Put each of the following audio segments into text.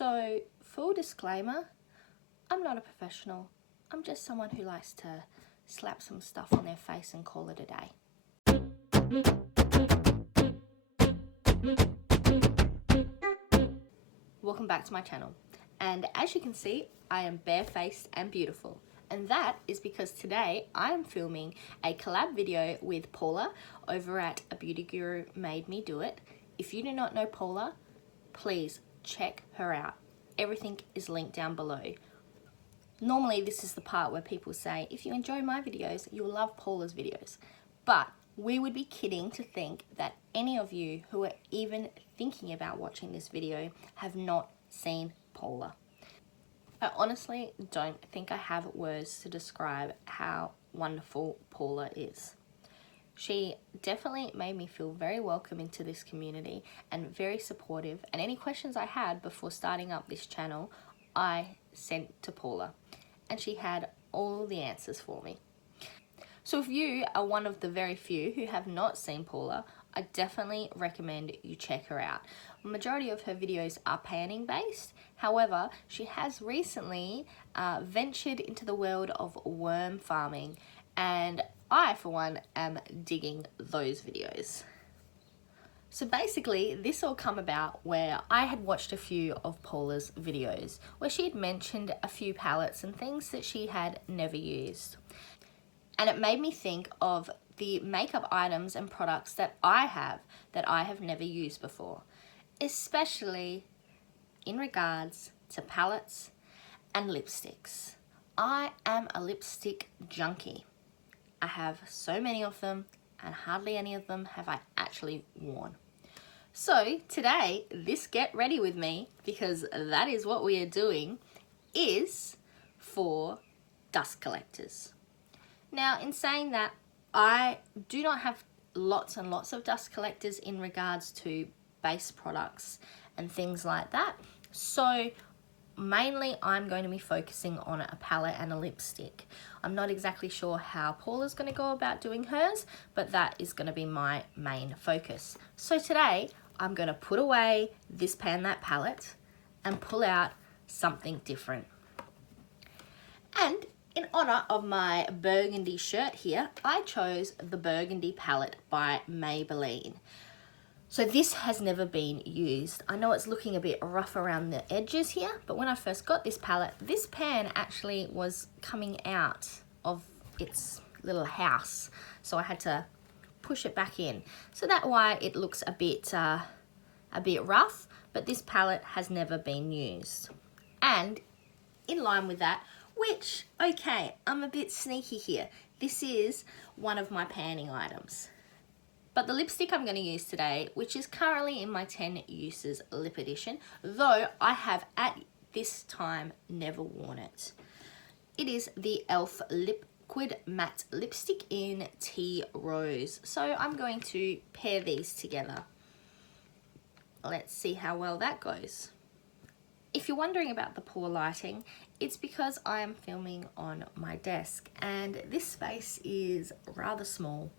So, full disclaimer, I'm not a professional. I'm just someone who likes to slap some stuff on their face and call it a day. Welcome back to my channel. And as you can see, I am barefaced and beautiful. And that is because today I am filming a collab video with Paula over at A Beauty Guru Made Me Do It. If you do not know Paula, please check her out. Everything is linked down below. Normally this is the part where people say, if you enjoy my videos, you'll love Paula's videos. But we would be kidding to think that any of you who are even thinking about watching this video have not seen Paula. I honestly don't think I have words to describe how wonderful Paula is. She definitely made me feel very welcome into this community and very supportive, and any questions I had before starting up this channel, I sent to Paula, and she had all the answers for me. So if you are one of the very few who have not seen Paula, I definitely recommend you check her out. The majority of her videos are panning based. However, she has recently ventured into the world of worm farming, and I, for one, am digging those videos. So basically, this all come about where I had watched a few of Paula's videos where she had mentioned a few palettes and things that she had never used. And it made me think of the makeup items and products that I have never used before, especially in regards to palettes and lipsticks. I am a lipstick junkie. I have so many of them and hardly any of them have I actually worn. So today, this Get Ready With Me, because that is what we are doing, is for dust collectors. Now, in saying that, I do not have lots and lots of dust collectors in regards to base products and things like that. So mainly I'm going to be focusing on a palette and a lipstick. I'm not exactly sure how Paula's going to go about doing hers, but that is going to be my main focus. So today I'm going to put away this pan, that palette, and pull out something different. And in honor of my burgundy shirt here, I chose the Burgundy palette by Maybelline. So this has never been used. I know it's looking a bit rough around the edges here, but when I first got this palette, this pan actually was coming out of its little house. So I had to push it back in. So that's why it looks a bit rough, but this palette has never been used. And in line with that, which, okay, I'm a bit sneaky here. This is one of my panning items. But the lipstick I'm going to use today, which is currently in my 10 uses lip edition, though I have at this time never worn it. It is the e.l.f. Liquid Matte Lipstick in Tea Rose. So I'm going to pair these together. Let's see how well that goes. If you're wondering about the poor lighting, it's because I am filming on my desk and this space is rather small.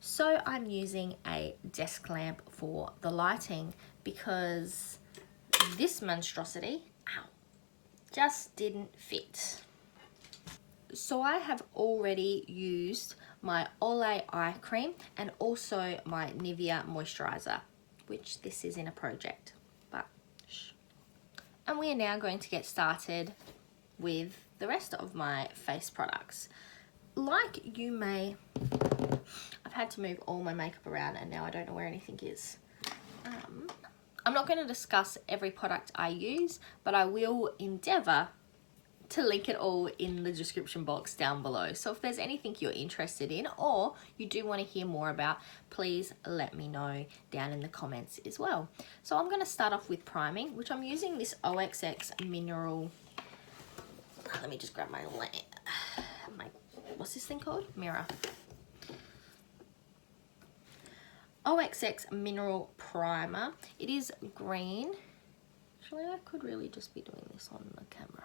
So I'm using a desk lamp for the lighting because this monstrosity, just didn't fit. So I have already used my Olay eye cream and also my Nivea moisturizer, which this is in a project, but shh. And we are now going to get started with the rest of my face products. Like you may, I've had to move all my makeup around and now I don't know where anything is. I'm not going to discuss every product I use, but I will endeavour to link it all in the description box down below. So if there's anything you're interested in or you do want to hear more about, please let me know down in the comments as well. So I'm going to start off with priming, which I'm using this OXX Mineral, let me just grab my what's this thing called? Mirror. OXX Mineral Primer. It is green. Actually, I could really just be doing this on the camera.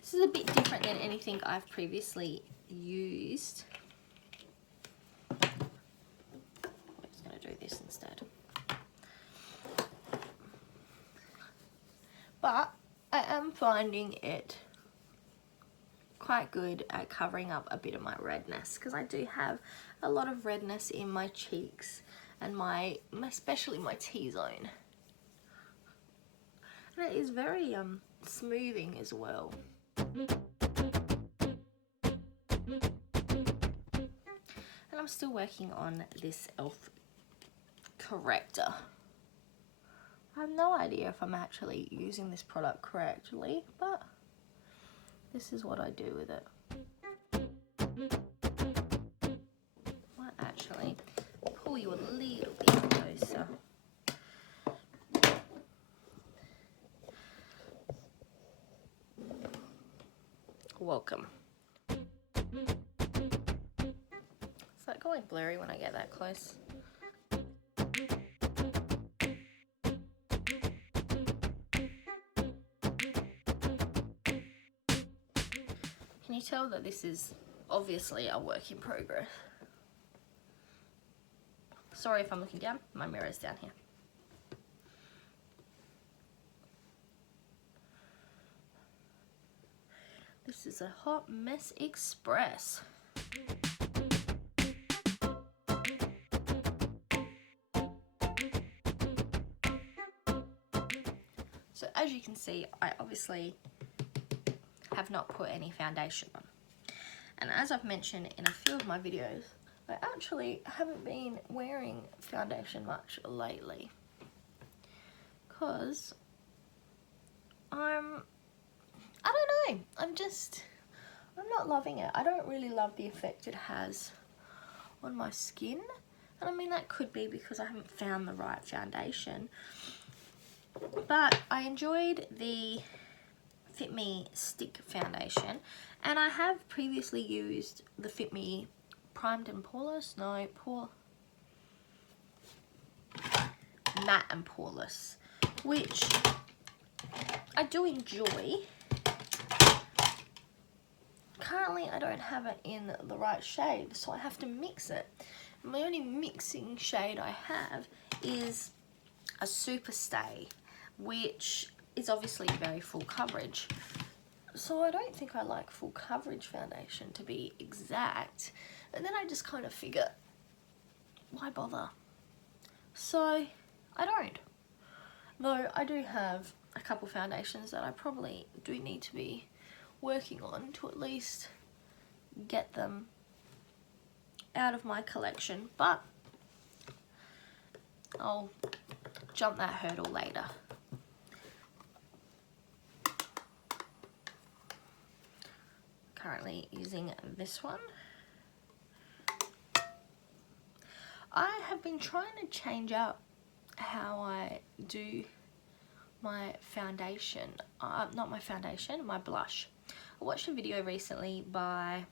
This is a bit different than anything I've previously used. but I am finding it quite good at covering up a bit of my redness, because I do have a lot of redness in my cheeks and especially my T-zone. And it is very smoothing as well. And I'm still working on this e.l.f. corrector. I have no idea if I'm actually using this product correctly, but this is what I do with it. Might actually pull you a little bit closer. Welcome. It's like going blurry when I get that close. Can you tell that this is obviously a work in progress? Sorry if I'm looking down, my mirror's down here. This is a hot mess express. So as you can see, I obviously have not put any foundation on. And as I've mentioned in a few of my videos, I actually haven't been wearing foundation much lately. Because I don't know, I'm not loving it. I don't really love the effect it has on my skin. And I mean, that could be because I haven't found the right foundation. But I enjoyed the Fit Me Stick Foundation. And I have previously used the Fit Me Primed and Poreless. No, Matte and Poreless, which I do enjoy. Currently, I don't have it in the right shade, so I have to mix it. My only mixing shade I have is a Super Stay, which is obviously very full coverage. So I don't think I like full coverage foundation, to be exact. And then I just kind of figure, why bother? So I don't. Though I do have a couple foundations that I probably do need to be working on to at least get them out of my collection. But I'll jump that hurdle later. Currently using this one. I have been trying to change up how I do my foundation, not my foundation, my blush. I watched a video recently by,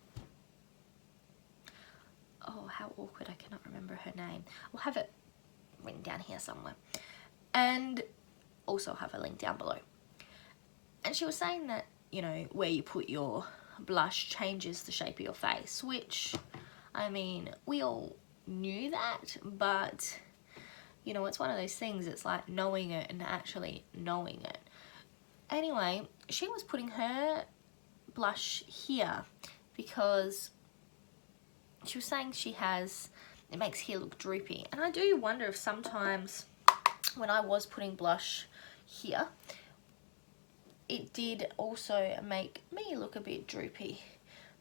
oh how awkward, I cannot remember her name. I'll have it written down here somewhere. And also I'll have a link down below. And she was saying that, you know, where you put your blush changes the shape of your face, which, I mean, we all knew that, but you know, it's one of those things, it's like knowing it and actually knowing it. Anyway, she was putting her blush here because she was saying it makes hair look droopy. And I do wonder if sometimes when I was putting blush here, it did also make me look a bit droopy.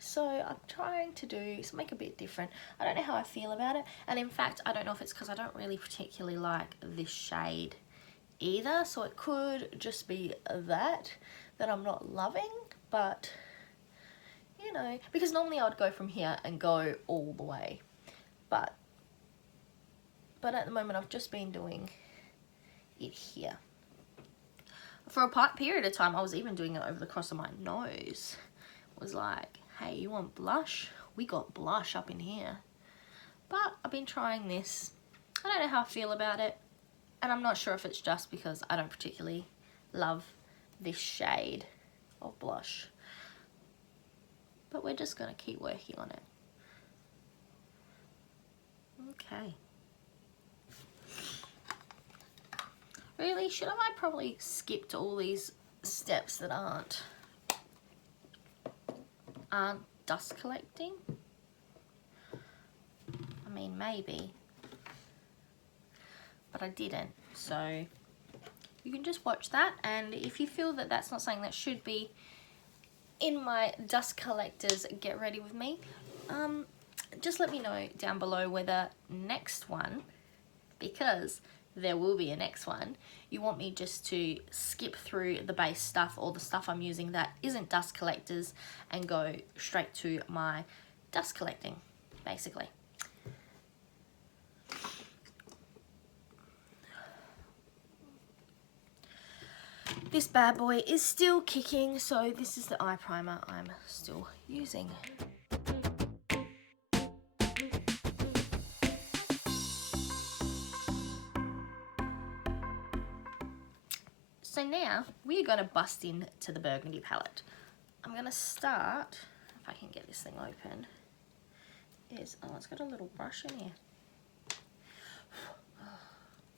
So I'm trying to do something a bit different. I don't know how I feel about it. And in fact, I don't know if it's because I don't really particularly like this shade either. So it could just be that I'm not loving. But, you know, because normally I would go from here and go all the way. But at the moment, I've just been doing it here. For a period of time, I was even doing it over the cross of my nose. It was like, hey, you want blush? We got blush up in here. But I've been trying this. I don't know how I feel about it. And I'm not sure if it's just because I don't particularly love this shade of blush. But we're just going to keep working on it. Okay. Really, should have I probably skipped all these steps that aren't dust collecting. I mean, maybe, but I didn't. So you can just watch that, and if you feel that that's not something that should be in my dust collectors get ready with me, just let me know down below whether next one, because there will be a next one, you want me just to skip through the base stuff or the stuff I'm using that isn't dust collectors and go straight to my dust collecting, basically. This bad boy is still kicking, so this is the eye primer I'm still using. So now we're going to bust into the Burgundy palette. I'm going to start, if I can get this thing open, is, oh, it's got a little brush in here. Oh,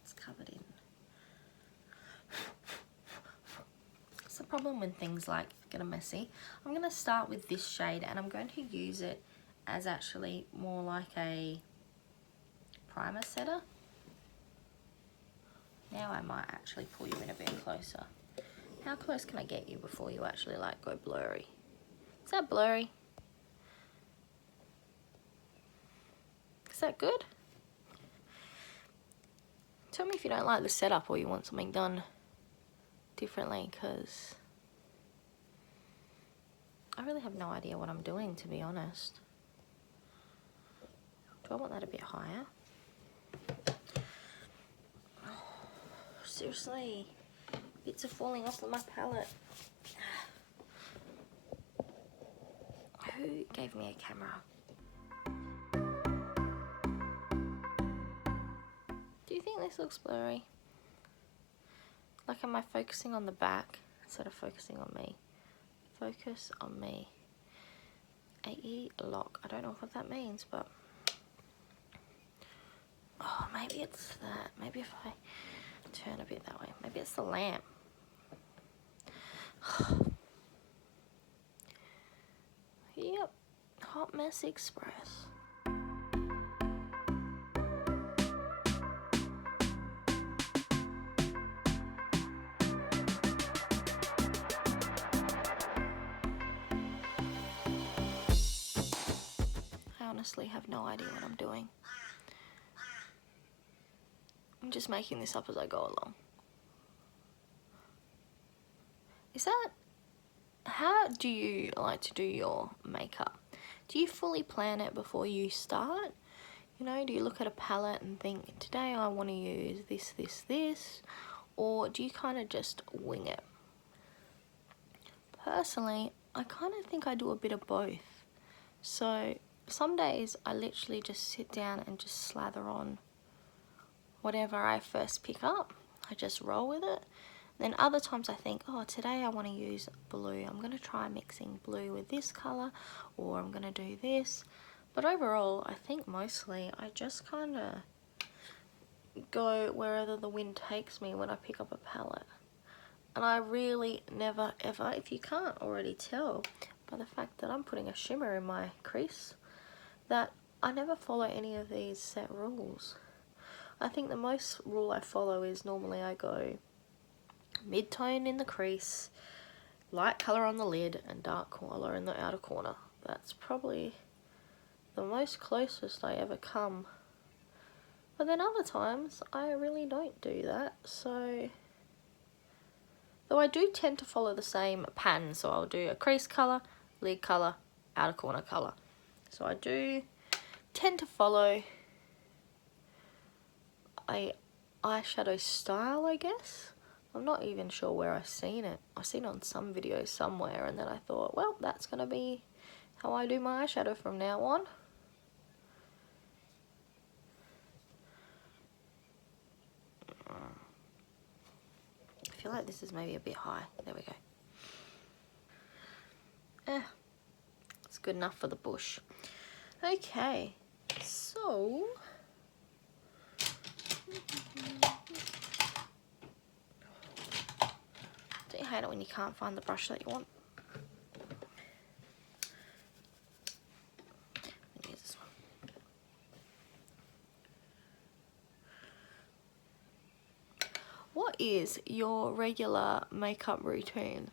it's covered in. It's the problem when things like get messy. I'm going to start with this shade, and I'm going to use it as actually more like a primer setter. Now I might actually pull you in a bit closer. How close can I get you before you actually like go blurry? Is that blurry? Is that good? Tell me if you don't like the setup or you want something done differently, because I really have no idea what I'm doing, to be honest. Do I want that a bit higher? Seriously, bits are falling off of my palette. Who gave me a camera? Do you think this looks blurry? Like, am I focusing on the back instead of focusing on me? Focus on me. AE lock. I don't know what that means, but oh, maybe it's that. Maybe if I turn a bit that way. Maybe it's the lamp. Yep. Hot Mess Express. I honestly have no idea what I'm doing. I'm just making this up as I go along. Is that... How do you like to do your makeup? Do you fully plan it before you start? You know, do you look at a palette and think, today I want to use this, this, this? Or do you kind of just wing it? Personally, I kind of think I do a bit of both. So some days I literally just sit down and just slather on whatever I first pick up. I just roll with it. Then other times I think, oh, today I want to use blue. I'm going to try mixing blue with this colour, or I'm going to do this. But overall, I think mostly I just kind of go wherever the wind takes me when I pick up a palette. And I really never ever, if you can't already tell by the fact that I'm putting a shimmer in my crease, that I never follow any of these set rules. I think the most rule I follow is normally I go mid-tone in the crease, light colour on the lid, and dark colour in the outer corner. That's probably the most closest I ever come. But then other times I really don't do that, so... Though I do tend to follow the same pattern, so I'll do a crease colour, lid colour, outer corner colour. So I do tend to follow a eyeshadow style, I guess. I'm not even sure where I've seen it. I've seen it on some videos somewhere, and then I thought, well, that's going to be how I do my eyeshadow from now on. I feel like this is maybe a bit high. There we go. It's good enough for the bush. Okay, so... I hate it when you can't find the brush that you want. Use this one. What is your regular makeup routine?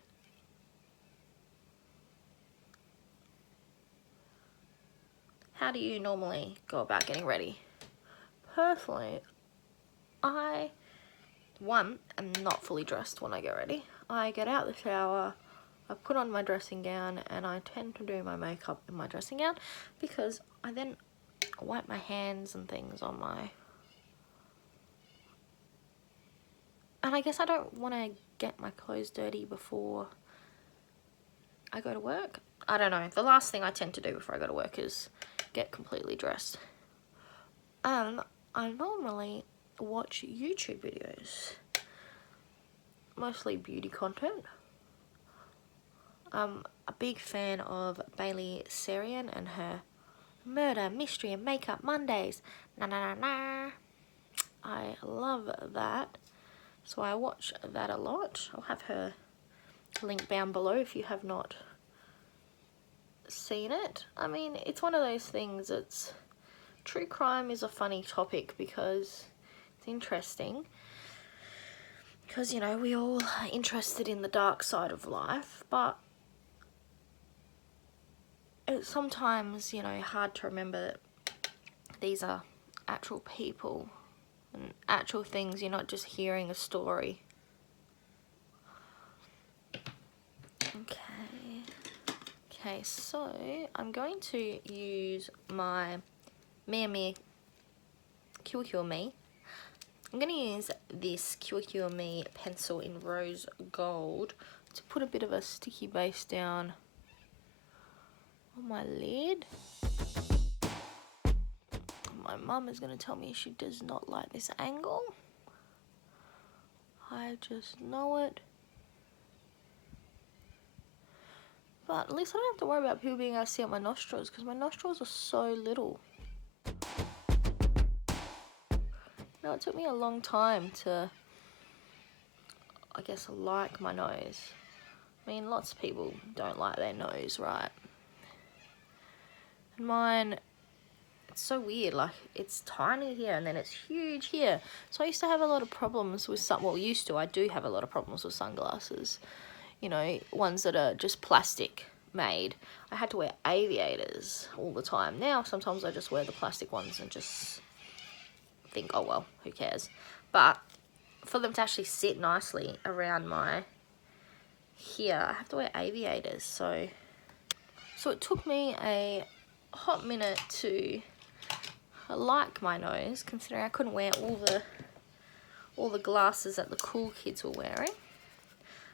How do you normally go about getting ready? Personally, I, am not fully dressed when I get ready. I get out the shower, I put on my dressing gown, and I tend to do my makeup in my dressing gown because I then wipe my hands and things on my... And I guess I don't want to get my clothes dirty before I go to work. I don't know. The last thing I tend to do before I go to work is get completely dressed. And I normally watch YouTube videos, mostly beauty content. I'm a big fan of Bailey Sarian and her Murder, Mystery and Makeup Mondays. Na na na na. I love that. So I watch that a lot. I'll have her link down below if you have not seen it. I mean, it's one of those things that's... True crime is a funny topic because it's interesting. Because, you know, we all are interested in the dark side of life, but it's sometimes, you know, hard to remember that these are actual people and actual things. You're not just hearing a story. Okay, so I'm going to use my Mia Cure Me. I'm going to use this Cure Me pencil in rose gold to put a bit of a sticky base down on my lid. My mum is going to tell me she does not like this angle. I just know it. But at least I don't have to worry about people being able to see out my nostrils because my nostrils are so little. Now, it took me a long time to, I guess, like my nose. I mean, lots of people don't like their nose, right? And mine, it's so weird. Like, it's tiny here and then it's huge here. So I used to have a lot of problems with I do have a lot of problems with sunglasses. You know, ones that are just plastic made. I had to wear aviators all the time. Now, sometimes I just wear the plastic ones and just think, oh well, who cares? But for them to actually sit nicely around my here, I have to wear aviators. So it took me a hot minute to like my nose, considering I couldn't wear all the glasses that the cool kids were wearing.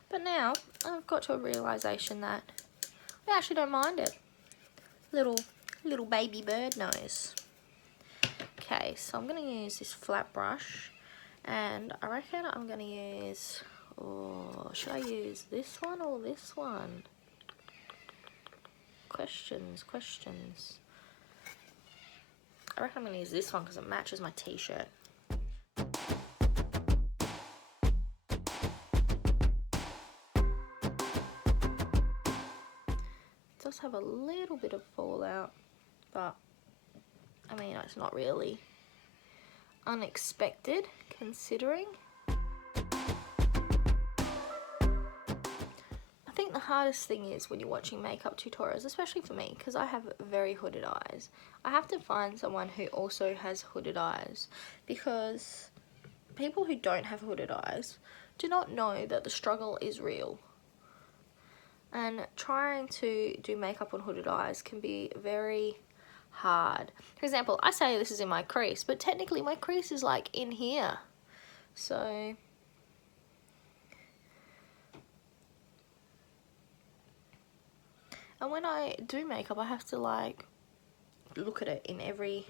But now I've got to a realization that I actually don't mind it. Little baby bird nose. Okay, so I'm going to use this flat brush, and I reckon I'm going to use, should I use this one or this one? Questions. I reckon I'm going to use this one because it matches my t-shirt. It does have a little bit of fallout, but I mean, it's not really unexpected considering. I think the hardest thing is when you're watching makeup tutorials, especially for me, because I have very hooded eyes. I have to find someone who also has hooded eyes, because people who don't have hooded eyes do not know that the struggle is real. And trying to do makeup on hooded eyes can be very hard. For example, I say this is in my crease, but technically my crease is like in here. So and when I do makeup, I have to like look at it in every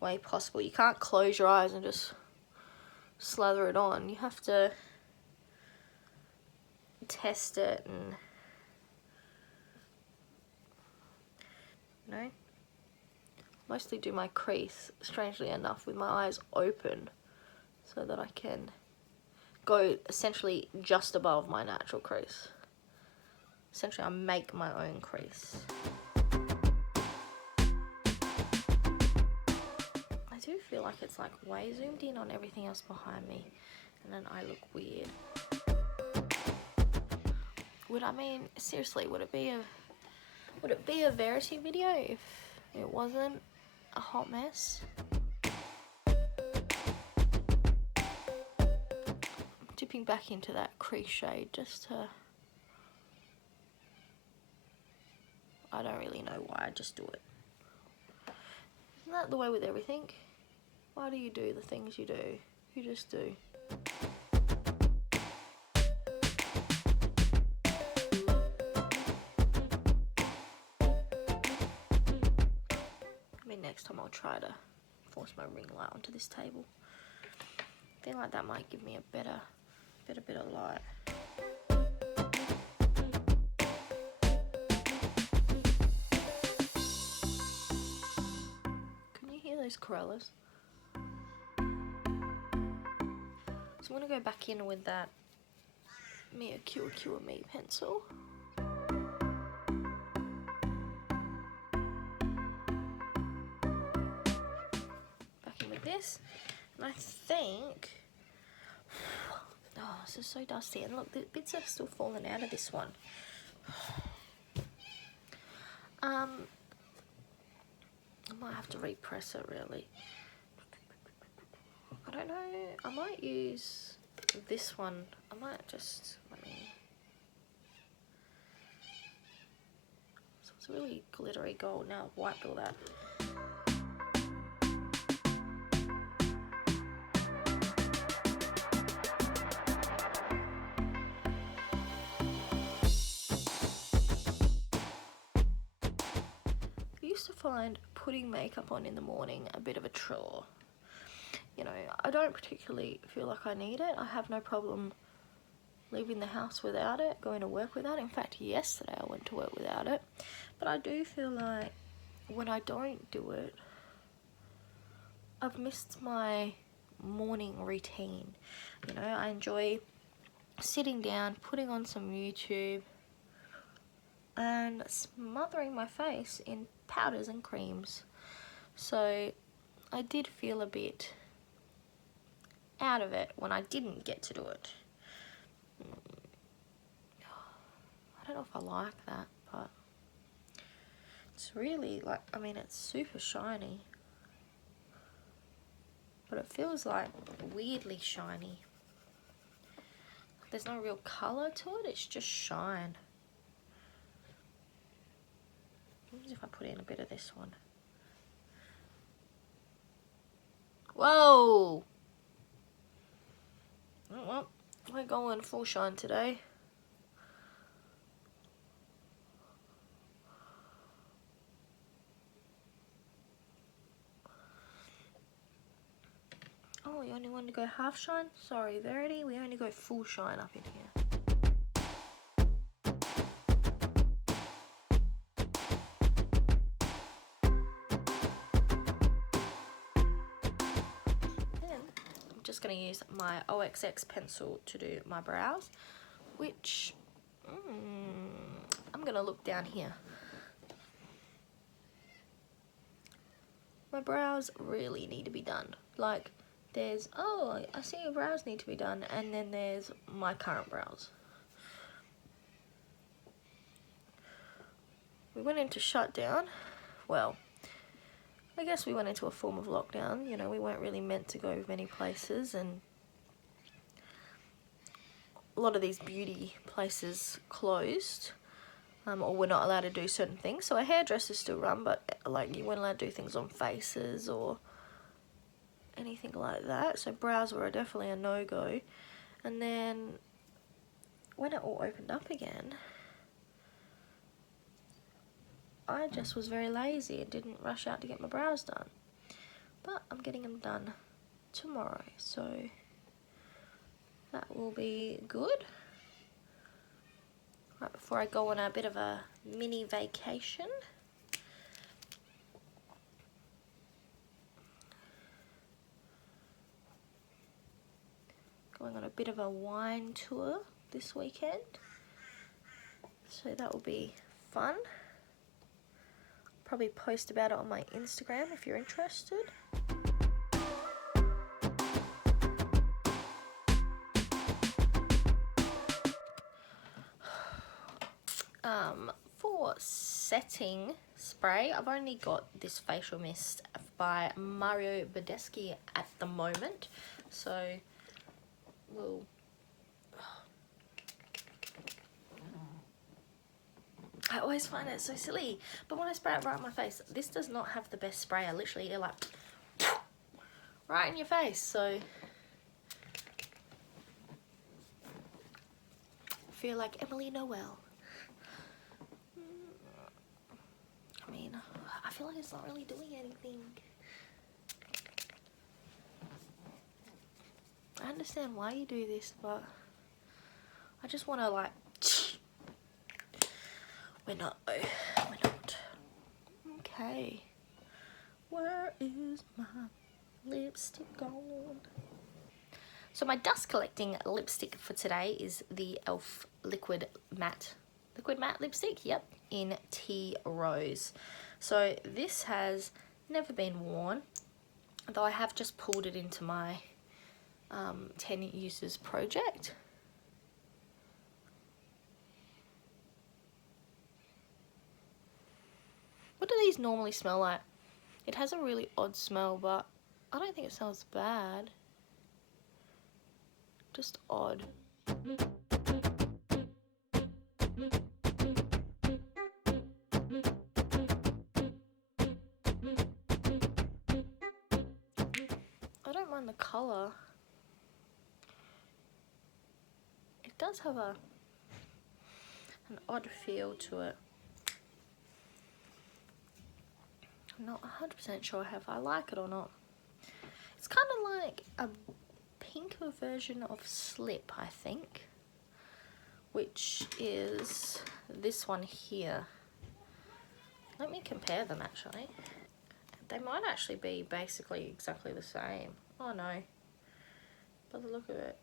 way possible. You can't close your eyes and just slather it on. You have to test it and, you know, mostly do my crease, strangely enough, with my eyes open so that I can go essentially just above my natural crease. essentially I make my own crease. I do feel like it's like way zoomed in on everything else behind me, and then I look weird. I mean, seriously, would it be a Verity video if it wasn't a hot mess? Dipping back into that crease shade just to, I don't really know why, I just do it. Isn't that the way with everything? Why do you do the things you do? You just do. Maybe next time I'll try to force my ring light onto this table. I feel like that might give me a better bit of light. Can you hear those Corellas? So I'm going to go back in with that Mia Cure Me pencil. Back in with this. And I think, oh, this is so dusty, and look, the bits are still falling out of this one. I might have to repress it really. I don't know, I might use this one. I might just, so it's really glittery gold. Now I've wiped all that. I used to find putting makeup on in the morning a bit of a chore. You know, I don't particularly feel like I need it. I have no problem leaving the house without it, going to work without it. In fact, yesterday I went to work without it. But I do feel like when I don't do it, I've missed my morning routine. You know, I enjoy sitting down, putting on some YouTube, and smothering my face in powders and creams. So I did feel a bit out of it when I didn't get to do it. I don't know if I like that, but it's really like, I mean, it's super shiny, but it feels like weirdly shiny. There's no real colour to it, it's just shine. What if I put in a bit of this one? Whoa! Oh, well, we're going full shine today. Oh, you only want to go half shine? Sorry, Verity, we only go full shine up in here. Just going to use my OXX pencil to do my brows, which I'm going to look down here. My brows really need to be done. Like, there's, oh, I see your brows need to be done, and then there's my current brows. We went into shutdown. Well, I guess we went into a form of lockdown. You know, we weren't really meant to go many places, and a lot of these beauty places closed, or we're not allowed to do certain things. So our hairdressers still run, but like you weren't allowed to do things on faces or anything like that. So brows were definitely a no-go. And then when it all opened up again, I just was very lazy and didn't rush out to get my brows done. But I'm getting them done tomorrow, so that will be good. Right before I go on a bit of a mini vacation. Going on a bit of a wine tour this weekend. So that will be fun. Probably post about it on my Instagram if you're interested. For setting spray, I've only got this facial mist by Badescu at the moment, so we'll I always find it so silly, but when I spray it right on my face, this does not have the best spray. I literally get like right in your face, so I feel like Emily Noel. I mean, I feel like it's not really doing anything. I understand why you do this, but I just want to like, we're not. Okay, where is my lipstick gone? So my dust collecting lipstick for today is the e.l.f. liquid matte lipstick, yep, in Tea Rose. So this has never been worn, though I have just pulled it into my 10 uses project. What do these normally smell like? It has a really odd smell, but I don't think it smells bad. Just odd. I don't mind the colour. It does have an odd feel to it. I'm not 100% sure if I like it or not. It's kind of like a pinker version of Slip, I think, which is this one here. Let me compare them actually. They might actually be basically exactly the same. Oh no, by the look of it.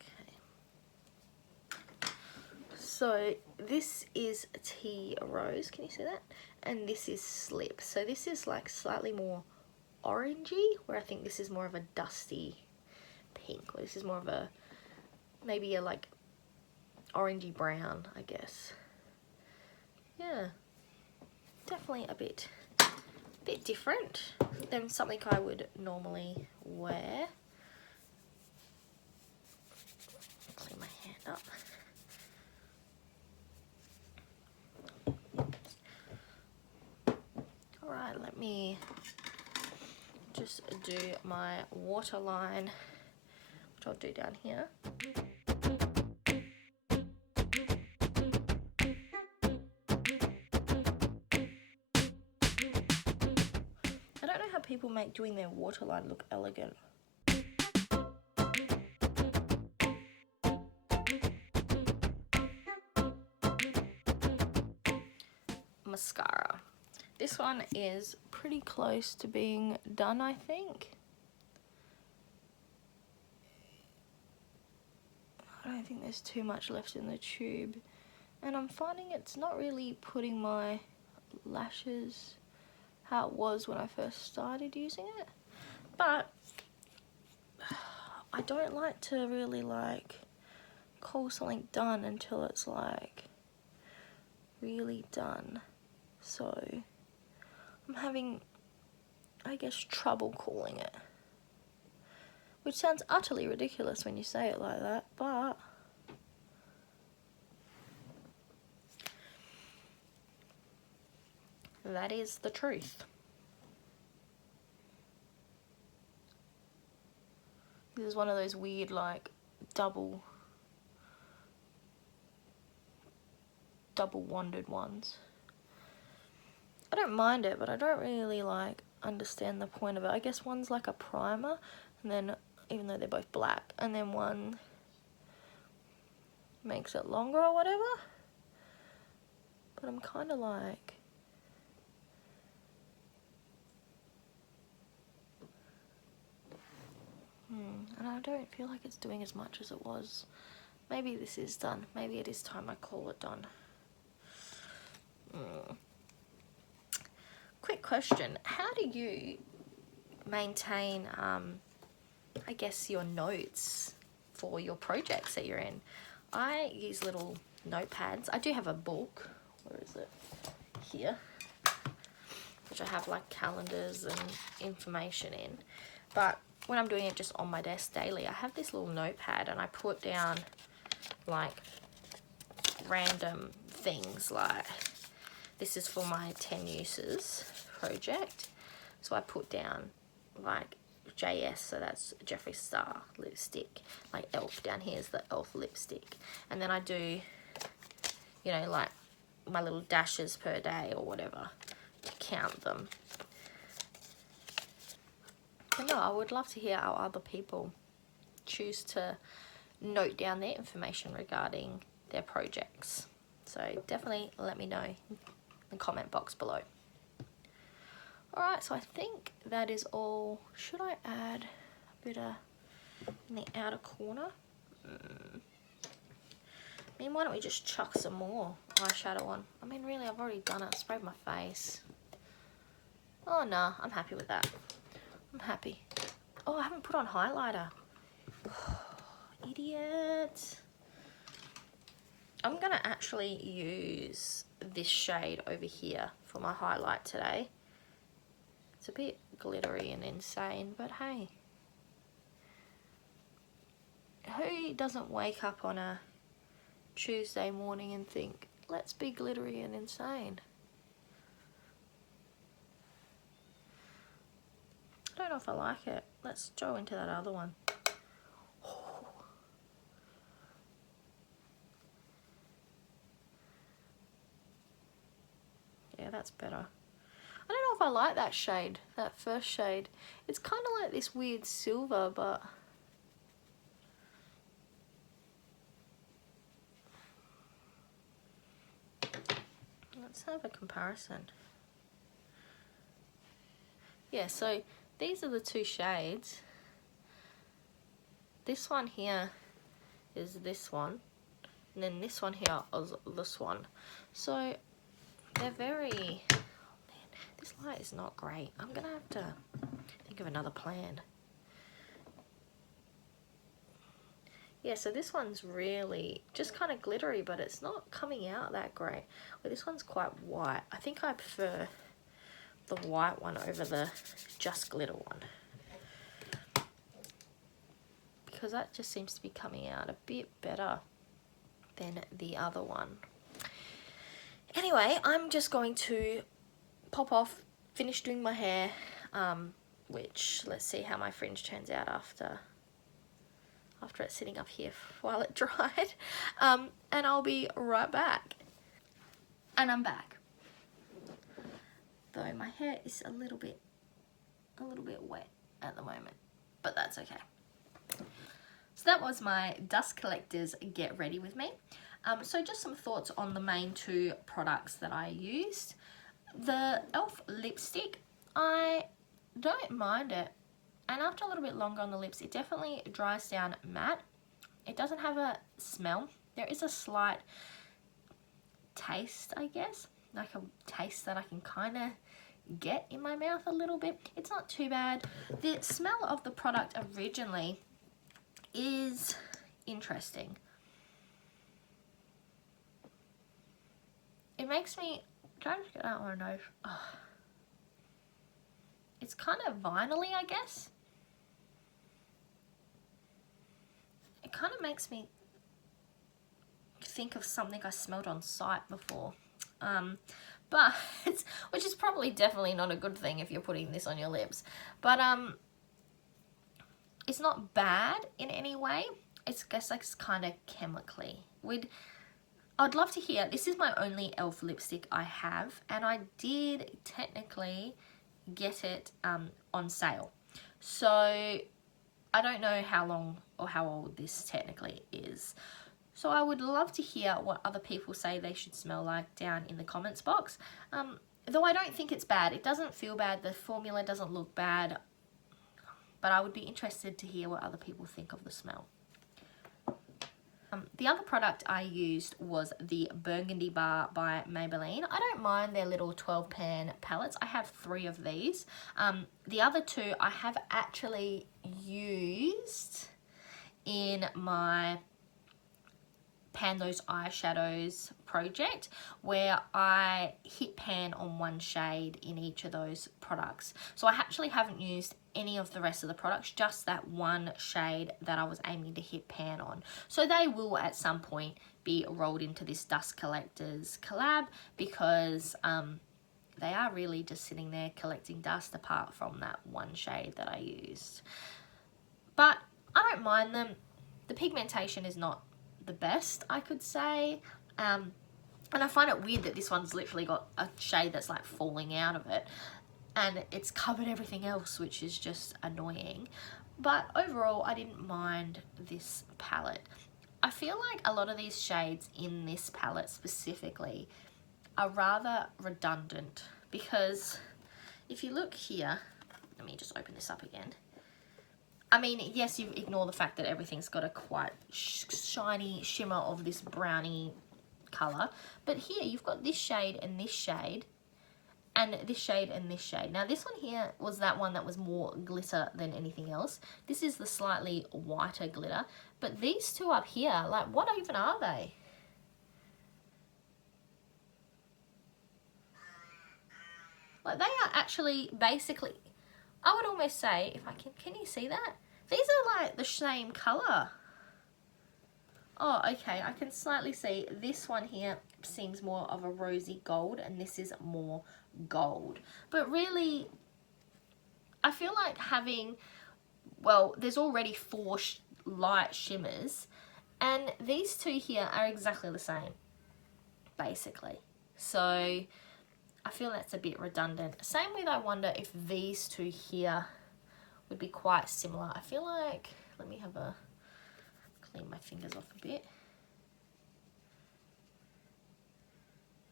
Okay. So this is Tea Rose, can you see that? And this is Slip. So this is like slightly more orangey, where I think this is more of a dusty pink, or this is more of a, maybe a like orangey brown, I guess. Yeah, definitely a bit different than something I would normally wear. Clean my hand up. Alright, let me just do my waterline, which I'll do down here. I don't know how people make doing their waterline look elegant. Mascara. This one is pretty close to being done, I think. I don't think there's too much left in the tube. And I'm finding it's not really putting my lashes how it was when I first started using it. But I don't like to really like call something done until it's like really done. So I'm having, I guess, trouble calling it. Which sounds utterly ridiculous when you say it like that, but that is the truth. This is one of those weird, like, double wanded ones. I don't mind it, but I don't really, like, understand the point of it. I guess one's like a primer, and then, even though they're both black, and then one makes it longer or whatever. But I'm kind of like, and I don't feel like it's doing as much as it was maybe this is done. Maybe it is time I call it done. Quick question. How do you maintain, I guess, your notes for your projects that you're in? I use little notepads. I do have a book. Where is it? Here. Which I have like calendars and information in. But when I'm doing it just on my desk daily, I have this little notepad and I put down like random things, like this is for my 10 uses project. So I put down like JS, so that's Jeffree Star lipstick. Like e.l.f. down here is the e.l.f. lipstick. And then I do, you know, like my little dashes per day or whatever to count them. But no, I would love to hear how other people choose to note down their information regarding their projects. So definitely let me know in the comment box below. Alright, so I think that is all. Should I add a bit of in the outer corner? I mean, why don't we just chuck some more eyeshadow on? I mean, really, I've already done it. Sprayed my face. Oh, no, I'm happy with that. I'm happy. Oh, I haven't put on highlighter. Idiot. I'm going to actually use this shade over here for my highlight today. It's a bit glittery and insane, but hey. Who doesn't wake up on a Tuesday morning and think, let's be glittery and insane? I don't know if I like it. Let's go into that other one. Yeah, that's better. I don't know if I like that shade, that first shade. It's kind of like this weird silver, but let's have a comparison. Yeah, so these are the two shades. This one here is this one, and then this one here is this one. So they're very, oh man, this light is not great. I'm gonna have to think of another plan. Yeah, so this one's really just kind of glittery, but it's not coming out that great. Well, this one's quite white. I think I prefer the white one over the just glitter one, because that just seems to be coming out a bit better than the other one. Anyway, I'm just going to pop off, finish doing my hair, which let's see how my fringe turns out after it's sitting up here while it dried, and I'll be right back. And I'm back. Though my hair is a little bit wet at the moment, but that's okay. So that was my dust collectors get ready with me. So just some thoughts on the main two products that I used. The e.l.f. lipstick, I don't mind it, and after a little bit longer on the lips, it definitely dries down matte. It doesn't have a smell. There is a slight taste, I guess, like a taste that I can kind of get in my mouth a little bit. It's not too bad. The smell of the product originally is interesting. It makes me, try to get out my nose. Oh. It's kind of vinyl-y, I guess. It kind of makes me think of something I smelled on site before. But which is probably definitely not a good thing if you're putting this on your lips. But it's not bad in any way. It's just like kind of chemically. I'd love to hear. This is my only e.l.f. lipstick I have, and I did technically get it on sale. So I don't know how long or how old this technically is. So I would love to hear what other people say they should smell like down in the comments box. Though I don't think it's bad. It doesn't feel bad. The formula doesn't look bad. But I would be interested to hear what other people think of the smell. The other product I used was the Burgundy bar by Maybelline. I don't mind their little 12 pan palettes. I have 3 of these. The other 2 I have actually used in my Pan Those Eyeshadows project, where I hit pan on one shade in each of those products. So I actually haven't used any of the rest of the products, just that one shade that I was aiming to hit pan on. So they will at some point be rolled into this Dust Collectors collab, because they are really just sitting there collecting dust apart from that one shade that I used. But I don't mind them. The pigmentation is not the best, I could say. And I find it weird that this one's literally got a shade that's like falling out of it, and it's covered everything else, which is just annoying. But overall, I didn't mind this palette. I feel like a lot of these shades in this palette specifically are rather redundant, because if you look here, let me just open this up again. I mean, yes, you ignore the fact that everything's got a quite shiny shimmer of this brownie colour, but here you've got this shade and this shade, and this shade and this shade. Now this one here was that one that was more glitter than anything else. This is the slightly whiter glitter, but these two up here, like, what even are they? Like, they are actually basically, I would almost say, if I can you see that? These are like the same colour. Oh, okay, I can slightly see this one here seems more of a rosy gold, and this is more gold. But really, I feel like having, well, there's already 4 light shimmers, and these 2 here are exactly the same, basically. So I feel that's a bit redundant. Same with, I wonder if these 2 here would be quite similar. I feel like, let me have a, clean my fingers off a bit.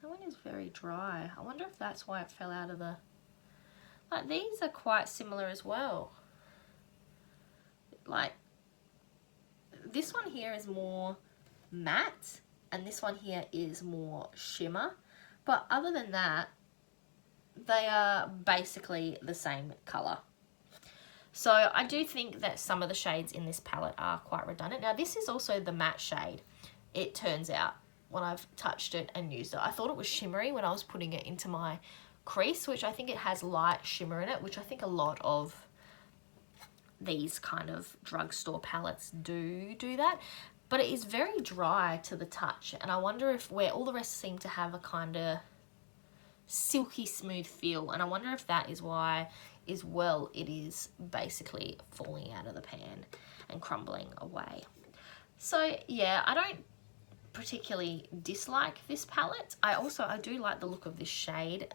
That one is very dry. I wonder if that's why it fell out of the, like, these are quite similar as well. Like, this one here is more matte, and this one here is more shimmer. But other than that, they are basically the same colour. So I do think that some of the shades in this palette are quite redundant. Now this is also the matte shade, it turns out, when I've touched it and used it. I thought it was shimmery when I was putting it into my crease, which I think it has light shimmer in it, which I think a lot of these kind of drugstore palettes do that. But it is very dry to the touch, and I wonder if, where all the rest seem to have a kind of silky smooth feel, and I wonder if that is why as well it is basically falling out of the pan and crumbling away. So yeah, I don't particularly dislike this palette. I do like the look of this shade.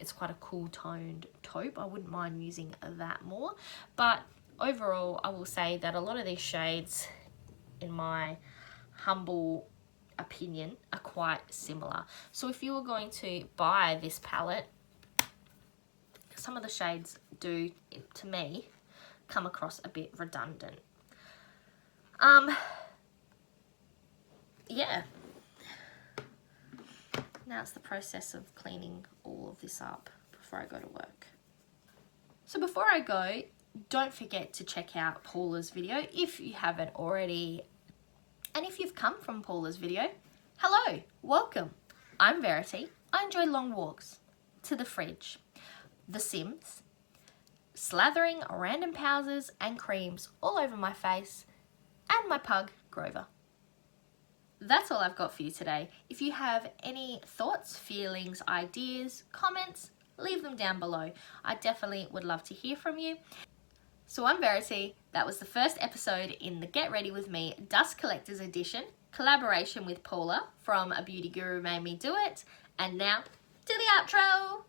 It's quite a cool toned taupe. I wouldn't mind using that more, but overall I will say that a lot of these shades, in my humble opinion, are quite similar. So if you were going to buy this palette, some of the shades do, to me, come across a bit redundant. Yeah. Now it's the process of cleaning all of this up before I go to work. So before I go, don't forget to check out Paula's video if you haven't already. And if you've come from Paula's video, hello, welcome. I'm Verity. I enjoy long walks to the fridge, The Sims, slathering random powders and creams all over my face, and my pug, Grover. That's all I've got for you today. If you have any thoughts, feelings, ideas, comments, leave them down below. I definitely would love to hear from you. So I'm Verity. That was the first episode in the Get Ready With Me Dust Collectors Edition, collaboration with Paula from A Beauty Guru Made Me Do It. And now to the outro.